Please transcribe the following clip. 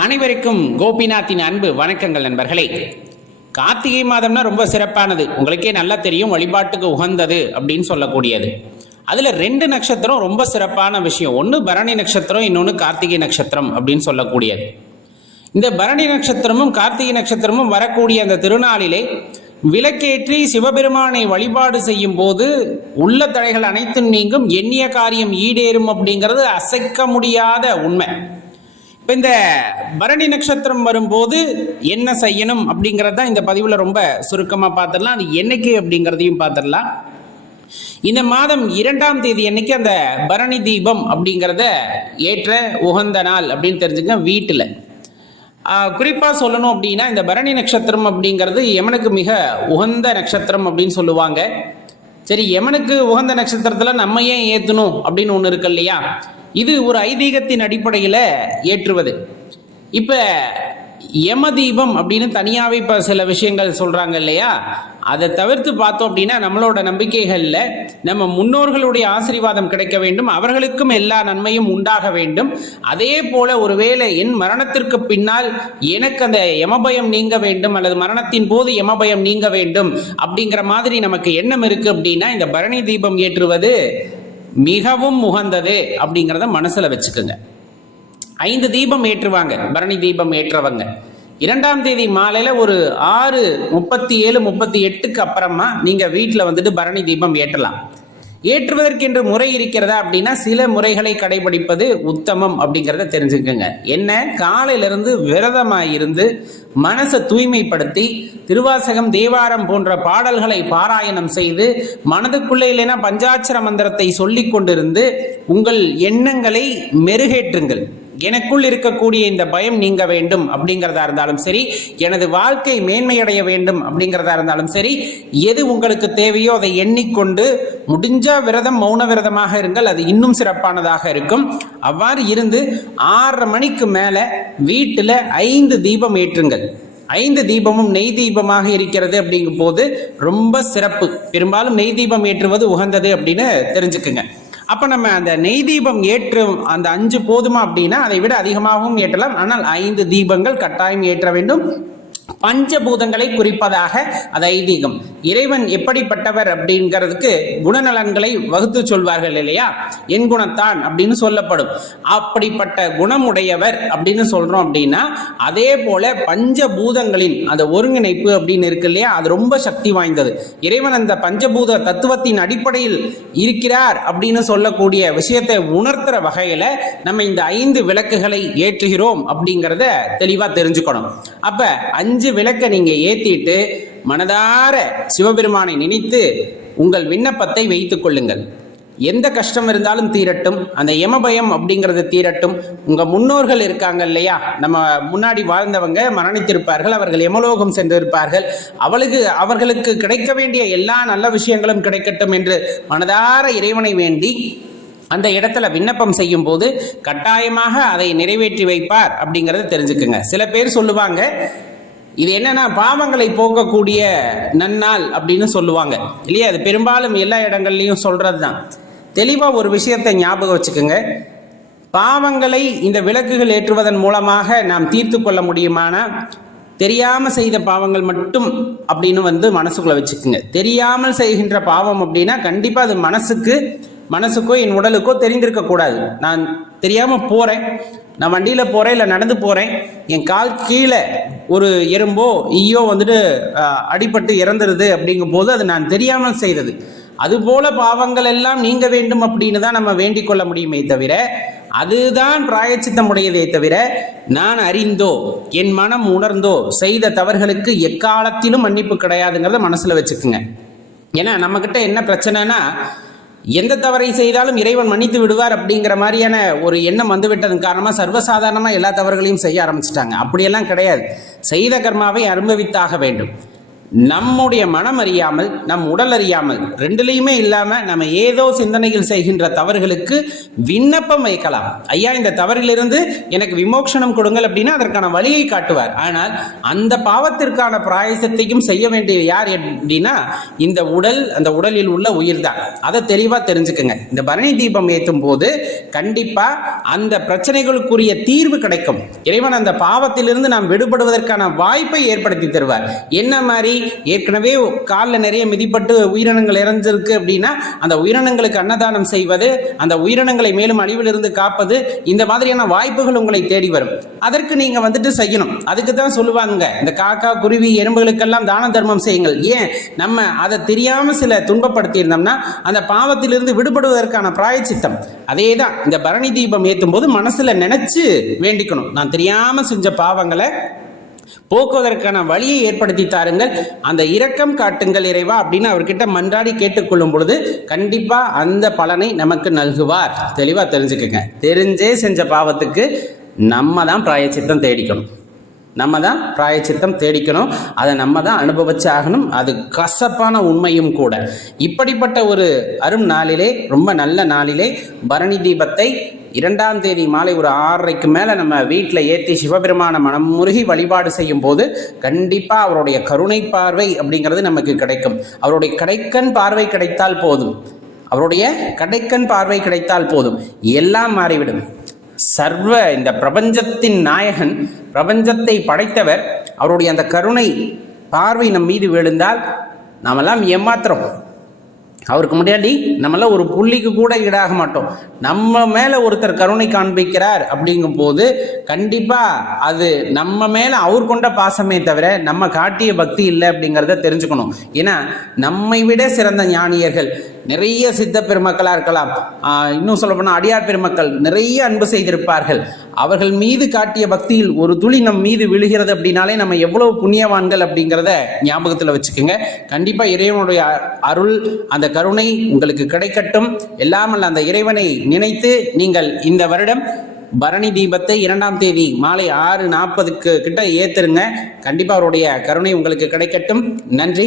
அனைவருக்கும் கோபிநாத்தின் அன்பு வணக்கங்கள் நண்பர்களே. கார்த்திகை மாதம்னா ரொம்ப சிறப்பானது. உங்களுக்கே நல்லா தெரியும் வழிபாட்டுக்கு உகந்தது அப்படின்னு சொல்லக்கூடியது. அதில் ரெண்டு நட்சத்திரம் ரொம்ப சிறப்பான விஷயம். ஒன்று பரணி நட்சத்திரம் இன்னொன்று கார்த்திகை நட்சத்திரம் அப்படின்னு சொல்லக்கூடியது. இந்த பரணி நட்சத்திரமும் கார்த்திகை நட்சத்திரமும் வரக்கூடிய அந்த திருநாளிலே விளக்கேற்றி சிவபெருமானை வழிபாடு செய்யும் போது உள்ள தடைகள் அனைத்தும் நீங்கும். எண்ணிய காரியம் ஈடேறும் அப்படிங்கிறது அசைக்க முடியாத உண்மை. இப்போ இந்த பரணி நட்சத்திரம் வரும்போது என்ன செய்யணும் அப்படிங்கிறது தான் இந்த பதிவில் ரொம்ப சுருக்கமாக பார்த்துடலாம் அது என்னைக்கு அப்படிங்கிறதையும் பார்த்துடலாம் இந்த மாதம் இரண்டாம் தேதி அன்னைக்கு அந்த பரணி தீபம் அப்படிங்கிறத ஏற்ற உகந்த நாள் அப்படின்னு தெரிஞ்சுக்க வீட்டில். குறிப்பாக சொல்லணும் அப்படின்னா இந்த பரணி நட்சத்திரம் அப்படிங்கிறது யமனுக்கு மிக உகந்த நட்சத்திரம் அப்படின்னு சொல்லுவாங்க. சரி யமனுக்கு உகந்த நட்சத்திரத்தில் நம்ம ஏன் ஏற்றணும் அப்படின்னு ஒன்று இருக்கு இல்லையா? இது ஒரு ஐதீகத்தின் அடிப்படையில் ஏற்றுவது. இப்போ யமதீபம் அப்படின்னு தனியாகவே இப்போ சில விஷயங்கள் சொல்கிறாங்க இல்லையா? அதை தவிர்த்து பார்த்தோம் அப்படின்னா நம்மளோட நம்பிக்கைகளில் நம்ம முன்னோர்களுடைய ஆசீர்வாதம் கிடைக்க வேண்டும் அவர்களுக்கும் எல்லா நன்மையும் உண்டாக வேண்டும். அதே போல ஒருவேளை என் மரணத்திற்கு பின்னால் எனக்கு அந்த யமபயம் நீங்க வேண்டும் அல்லது மரணத்தின் போது யமபயம் நீங்க வேண்டும் அப்படிங்கிற மாதிரி நமக்கு எண்ணம் இருக்கு அப்படின்னா இந்த பரணி தீபம் ஏற்றுவது மிகவும் உகந்தது அப்படிங்கிறத மனசுல வச்சுக்கோங்க. ஐந்து தீபம் ஏற்றுவாங்க. பரணி தீபம் ஏற்றவங்க. இரண்டாம் தேதி மாலையில ஒரு ஆறு முப்பத்தி ஏழு முப்பத்தி எட்டுக்கு அப்புறமா நீங்க வீட்டில் வந்துட்டு பரணி தீபம் ஏற்றலாம். ஏற்றுவதற்கென்று முறை இருக்கிறதா அப்படின்னா சில முறைகளை கடைபிடிப்பது உத்தமம் அப்படிங்கிறத தெரிஞ்சுக்கோங்க. என்ன? காலையிலிருந்து விரதமாக இருந்து மனசை தூய்மைப்படுத்தி திருவாசகம் தேவாரம் போன்ற பாடல்களை பாராயணம் செய்து மனதுக்குள்ளே இல்லைன்னா பஞ்சாட்சர மந்திரத்தை சொல்லி கொண்டிருந்து உங்கள் எண்ணங்களை மெருகேற்றுங்கள். எனக்குள் இருக்கக்கூடிய இந்த பயம் நீங்க வேண்டும் அப்படிங்கிறதா இருந்தாலும் சரி எனது வாழ்க்கை மேன்மையடைய வேண்டும் அப்படிங்கிறதா இருந்தாலும் சரி எது உங்களுக்கு தேவையோ அதை எண்ணிக்கொண்டு முடிஞ்ச விரதம் மௌன விரதமாக இருங்கள் அது இன்னும் சிறப்பானதாக இருக்கும். அவ்வாறு இருந்து ஆறரை மணிக்கு மேலே வீட்டில் ஐந்து தீபம் ஏற்றுங்கள். ஐந்து தீபமும் நெய் தீபமாக இருக்கிறது அப்படிங்கும் போது ரொம்ப சிறப்பு. பெரும்பாலும் நெய் தீபம் ஏற்றுவது உகந்தது அப்படின்னு தெரிஞ்சுக்குங்க. அப்போ நம்ம அந்த நெய் தீபம் ஏற்றும் அந்த அஞ்சு போதுமா அப்படின்னா அதை விட அதிகமாகவும் ஏற்றலாம். ஆனால் ஐந்து தீபங்கள் கட்டாயம் ஏற்ற வேண்டும். பஞ்சபூதங்களை குறிப்பதாக அது ஐதீகம். இறைவன் எப்படிப்பட்டவர் அப்படிங்கிறதுக்கு குணநலன்களை வகுத்து சொல்வார்கள் இல்லையா? என் குணத்தான் அப்படின்னு சொல்லப்படும். அப்படிப்பட்ட குணமுடையவர் அப்படின்னு சொல்றோம் அப்படின்னா அதே போல பஞ்சபூதங்களின் அந்த ஒருங்கிணைப்பு அப்படின்னு இருக்கு இல்லையா? அது ரொம்ப சக்தி வாய்ந்தது. இறைவன் அந்த பஞ்சபூத தத்துவத்தின் அடிப்படையில் இருக்கிறார் அப்படின்னு சொல்லக்கூடிய விஷயத்தை உணர்த்துற வகையில நம்ம இந்த ஐந்து விளக்குகளை ஏற்றுகிறோம் அப்படிங்கிறத தெளிவா தெரிஞ்சுக்கணும். அப்ப அஞ்சு விளக்க நீங்க ஏத்திட்டு மனதார சிவபெருமானை நினைத்து உங்கள் விண்ணப்பத்தை வைத்துக் கொள்ளுங்கள். எந்த கஷ்டம் இருந்தாலும் தீரட்டும். அந்த யமபயம் அப்படிங்கிறது தீரட்டும். உங்க முன்னோர்கள் இருக்காங்க இல்லையா? நம்ம முன்னாடி வாழ்ந்தவங்க மரணித்திருப்பார்கள் அவர்கள் யமலோகம் சென்றிருப்பார்கள். அவளுக்கு அவர்களுக்கு கிடைக்க வேண்டிய எல்லா நல்ல விஷயங்களும் கிடைக்கட்டும் என்று மனதார இறைவனை வேண்டி அந்த இடத்துல விண்ணப்பம் செய்யும் போது கட்டாயமாக அதை நிறைவேற்றி வைப்பார் அப்படிங்கிறத தெரிஞ்சுக்குங்க. சில பேர் சொல்லுவாங்க இது என்னன்னா பாவங்களை போக்கக்கூடிய நன்னாள் அப்படின்னு சொல்லுவாங்க. இல்லையா? அது பெரும்பாலும் எல்லா இடங்கள்லையும் சொல்றது தான் தெளிவாக ஒரு விஷயத்தை ஞாபகம் வச்சுக்கோங்க. பாவங்களை இந்த விளக்குகள் ஏற்றுவதன் மூலமாக நாம் தீர்த்து கொள்ள முடியுமானா? தெரியாமல் செய்த பாவங்கள் மட்டும் அப்படின்னு வந்து மனசுக்குள்ள வச்சுக்கோங்க. தெரியாமல் செய்கின்ற பாவம் அப்படின்னா கண்டிப்பாக அது மனசுக்கு மனசுக்கோ என் உடலுக்கோ தெரிந்திருக்க கூடாது. நான் தெரியாமல் போகிறேன் நான் வண்டியில் போகிறேன் இல்லை நடந்து போகிறேன் என் கால் கீழே ஒரு எறும்போ ஈயோ வந்துட்டு அடிபட்டு இறந்துருது அப்படிங்கும் போது அது நான் தெரியாமல் செய்தது. அதுபோல பாவங்கள் எல்லாம் நீங்க வேண்டும் அப்படின்னு தான் நம்ம வேண்டிக் கொள்ள முடியுமே தவிர அதுதான் பிராயச்சித்தமுடையதே தவிர நான் அறிந்தோ என் மனம் உணர்ந்தோ செய்த தவறுகளுக்கு எக்காலத்திலும் மன்னிப்பு கிடையாதுங்கிறத மனசுல வச்சுக்குங்க. ஏன்னா நம்மக்கிட்ட என்ன பிரச்சனைனா எந்த தவறை செய்தாலும் இறைவன் மன்னித்து விடுவார் அப்படிங்கிற மாதிரியான ஒரு எண்ணம் வந்துவிட்டதன் காரணமாக சர்வசாதாரணமாக எல்லா தவறுகளையும் செய்ய ஆரம்பிச்சிட்டாங்க. அப்படியெல்லாம் கிடையாது. செய்த கர்மாவை அனுபவித்தாக வேண்டும். நம்முடைய மனம் அறியாமல் நம் உடல் அறியாமல் ரெண்டுலையுமே இல்லாம நம்ம ஏதோ சிந்தனைகள் செய்கின்ற தவறுகளுக்கு விண்ணப்பம் வைக்கலாம். ஐயா இந்த தவறிலிருந்து எனக்கு விமோக்ஷனம் கொடுங்கள் அப்படின்னா அதற்கான வழியை காட்டுவார். ஆனால் அந்த பாவத்திற்கான பிராயசத்தையும் செய்ய வேண்டிய யார் அப்படின்னா இந்த உடல் அந்த உடலில் உள்ள உயிர் தான் அதை தெளிவா தெரிஞ்சுக்கங்க. இந்த பரணி தீபம் ஏற்றும் போது கண்டிப்பா அந்த பிரச்சனைகளுக்குரிய தீர்வு கிடைக்கும். இறைவன் அந்த பாவத்திலிருந்து நாம் விடுபடுவதற்கான வாய்ப்பை ஏற்படுத்தி தருவார். என்ன மாதிரி? ஏற்கனவே காலில் நிறைய மிதிப்பட்டு உயிரினங்கள் இறந்திருக்கு அப்படின்னா அந்த உயிரினங்களுக்கு அன்னதானம் செய்வது அந்த உயிரினங்களை மேலும் அழிவிலிருந்து காப்பது இந்த மாதிரியான வாய்ப்புகள் உங்களை தேடி வரும். அதற்கு நீங்க வந்துட்டு செய்யணும். அதுக்கு தான் சொல்லுவாங்க இந்த காக்கா குருவி எறும்புகளுக்கெல்லாம் தான தர்மம் செய்யுங்கள். ஏன்? நம்ம அதை தெரியாம சில துன்பப்படுத்தி இருந்தோம்னா அந்த பாவத்திலிருந்து விடுபடுவதற்கான பிராயச்சித்தம். அதே தான் இந்த பரணி தீபம் ஏற்றும் போது மனசுல நினைச்சு வேண்டிக்கணும். நான் தெரியாம செஞ்ச பாவங்களை போக்குவதற்கான வழியை ஏற்படுத்தி தாருங்கள். அந்த இரக்கம் காட்டுங்கள் இறைவா அப்படின்னு அவர்கிட்ட மன்றாடி கேட்டுக்கொள்ளும் பொழுது கண்டிப்பா அந்த பலனை நமக்கு நல்குவார். தெளிவா தெரிஞ்சுக்கங்க. தெரிஞ்சே செஞ்ச பாவத்துக்கு நம்ம தான் பிராயச்சித்தம் தேடிக்கணும். நம்ம தான் பிராயச்சித்தம் தேடிக்கணும். அதை நம்ம தான் அனுபவிச்சு ஆகணும். அது கசப்பான உண்மையும் கூட. இப்படிப்பட்ட ஒரு அரும் நாளிலே ரொம்ப நல்ல நாளிலே பரணி தீபத்தை இரண்டாம் தேதி மாலை ஒரு ஆறரைக்கு மேலே நம்ம வீட்டில் ஏற்றி சிவபெருமான மனம் முருகி வழிபாடு செய்யும் போது கண்டிப்பாக அவருடைய கருணை பார்வை அப்படிங்கிறது நமக்கு கிடைக்கும். அவருடைய கடைக்கண் பார்வை கிடைத்தால் போதும். அவருடைய கடைக்கண் பார்வை கிடைத்தால் போதும். எல்லாம் மாறிவிடும். சர்வ இந்த பிரபஞ்சத்தின் நாயகன் பிரபஞ்சத்தை படைத்தவர் அவருடைய அந்த கருணை பார்வை நம் மீது விழுந்தால் நாமெல்லாம் ஏமாத்துறோம். அவருக்கு முன்னாடி நம்மளாம் ஒரு புள்ளிக்கு கூட ஈடாக மாட்டோம். நம்ம மேலே ஒருத்தர் கருணை காண்பிக்கிறார் அப்படிங்கும் போது கண்டிப்பாக அது நம்ம மேலே அவர் கொண்ட பாசமே தவிர நம்ம காட்டிய பக்தி இல்லை அப்படிங்கிறத தெரிஞ்சுக்கணும். ஏன்னா நம்மை விட சிறந்த ஞானியர்கள் நிறைய சித்த பெருமக்களாக இருக்கலாம். இன்னும் சொல்ல அடியார் பெருமக்கள் நிறைய அன்பு செய்திருப்பார்கள். அவர்கள் மீது காட்டிய பக்தியில் ஒரு துளி நம் மீது விழுகிறது அப்படின்னாலே நம்ம எவ்வளவு புண்ணியவான்கள் அப்படிங்கிறத ஞாபகத்தில் வச்சுக்கோங்க. கண்டிப்பாக இறைவனுடைய அருள் அந்த கருணை உங்களுக்கு கிடைக்கட்டும். எல்லாமல் அந்த இறைவனை நினைத்து நீங்கள் இந்த வருடம் பரணி தீபத்தை இரண்டாம் தேதி மாலை ஆறு நாற்பதுக்கு கிட்ட ஏத்துருங்க. கண்டிப்பா அவருடைய கருணை உங்களுக்கு கிடைக்கட்டும். நன்றி.